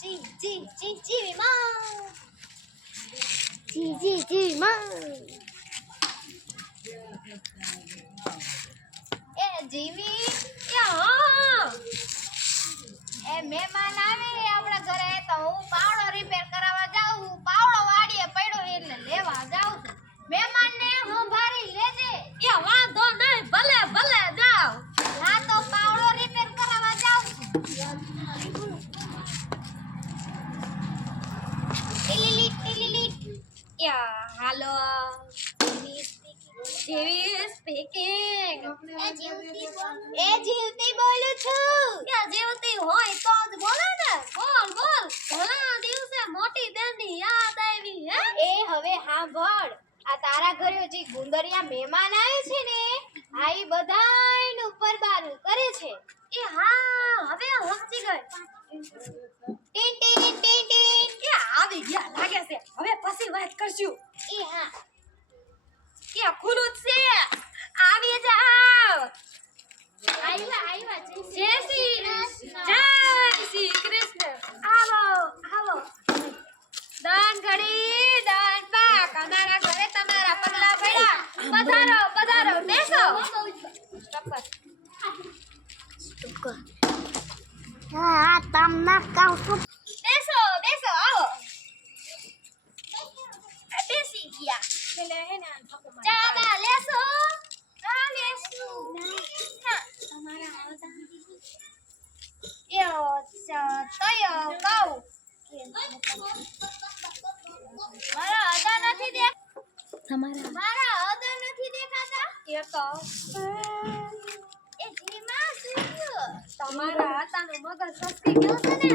જીવી માં જીવી માં એ જીવી એ મહેમાન આવે આપણા ઘરે તો હું પાવડો રિપેર કરાવવા જાઉં પાવડો વાડીએ પડ્યો એટલે લેવા જાઉં છું મહેમાનને સંભાળી લેજે એ વાંધો નહીં ભલે ભલે જાવ હા તો પાવડો રિપેર કરાવવા જાઉં છું ટીલીલી યા હાલો જીવી સ્પીકિંગ એ જીવતી બોલું છું કે જીવતી હોય તો જ બોલો ને બોલ બોલ ઘણા દિવસે મોટી બેનની યાદ આવી હે એ હવે સાંભળ આ તારા ઘરે જે ગુંદરિયા મહેમાન આવે છે ને આ ઈ બધાયનું પરબારું કરે છે એ હા હવે સમજી ગઈ ટીન ટીન ટીન ટીન એ આવી ગયા લાગે છે હવે પછી વાત કરશું એ હા કે ખુલું છે આવી જાવ આયવા જય શ્રી કૃષ્ણ આવો આવો દાન ઘડી દાન પાક અમારા ઘરે તમારા પગલા પડ્યા પધારો પધારો બેસો હા તમને કહું છું બેસો બેસો આવો બેસી ગયા એટલે હે ને ચા બા લેસો હા લેશું તમારા આવતા યો તયો કહું મારા આદા નથી દેખ મારા આદા નથી દેખાતા એ તો એ ધીમા સુયો તમારા આતાનો મગજ સસ્તી ગયો છે ને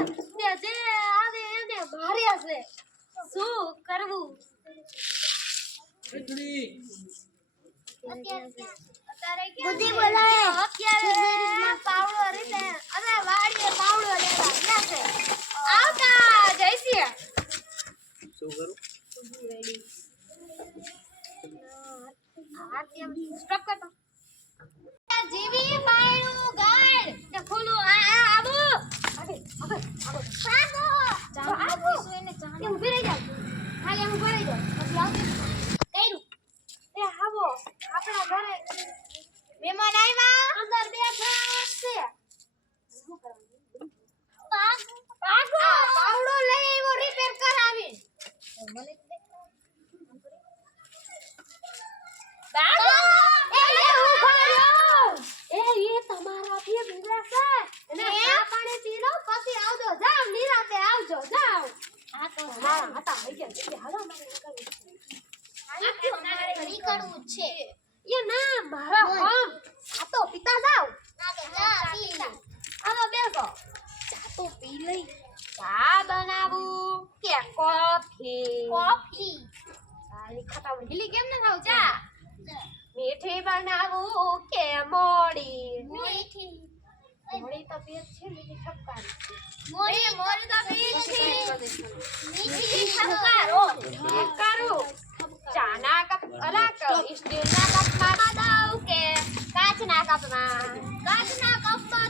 જે આવે એને માર્યા છે શું કરવું બુદ્ધિ બોલાય અત્યારે પાવડો રીતે અને વાડીએ પાવડો લેવા ગયા છે આવતા જયસી શું કરું રેડી આ કેમ સ્ટોપ કરતો જીવી પાયણું ગાડ તે ખોલો આબો અબે સાગો જાવ આબો સુઈને ચાને ઊભી રહી જાવ ખાલી ઊભી રહી જાવ પછી આવતી કઈરું એ આબો આપણા ઘરે મહેમાન આવ્યા અંદર બેઠા છે શું કરવાનું પાગો પાવડો લઈ આવ્યો રિપેર કરાવી મને બાગો એ ઉભા રહ્યો એ તમારા થી બીજા છે અને આ પાણી પી લો પછી આવજો જાવ નિરાતે આવજો જાવ આ તો મારા હતા થઈ ગયા હાલો મને નીકળવું છે એ ના મારા હોમ આ તો પિતા જાવ ના તો ચા પી લે આવો બેસો ચા તો પી લઈ ચા બનાવું કે કોફી સારી ખટાવ ઢીલી કેમ ન થાવ ચા મીઠી બનાવું કે મોડી મીઠી તો પેટ છે મીઠી ઠપકારી મોડી તો પેટ છે મીઠી ઠપકારો ચાના કપ અલગ સ્ટીલના કપમાં દઉં કે કાચના કપમાં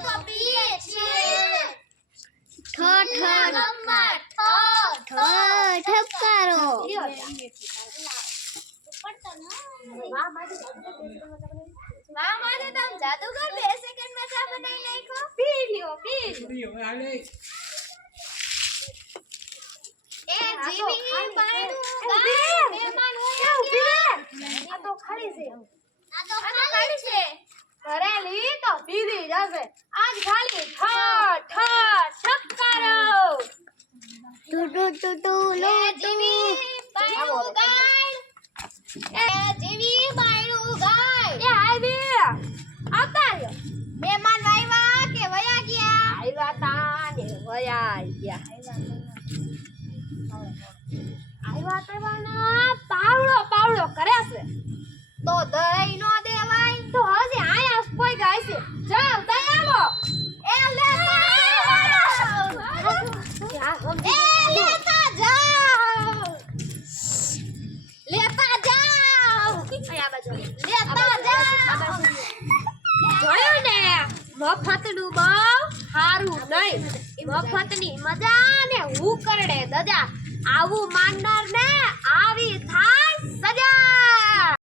તો પીએ છે ઠપકારો મામાને તમ જાદુગર 2 સેકન્ડમાં ચા બનાવી નાખો પી હાલે એ જીવી પાડું મહેમાન હોય આ તો ખાલી છે કરેલી તો પીધી જશે આજ ખાલી ઠપકારો ટુ લો જીવી પાડું ગાય એ જીવી પાડું ગાય એ આવી આવતા રહ્યો મહેમાન આવ્યા કે વયા ગયા આવ્યા તા ને વયા ગયા આવ્યા પાવડો કરે છે તો દઈ નો દેવાય તો હજી આયા કોઈ ગાય છે જાવ દઈ આવો એ લેતા જાવ જોયું ને મફતનું બહુ હારું નહીં એ મફતની મજા ને હું કરડે દજા આવું માંગનાર ને આવી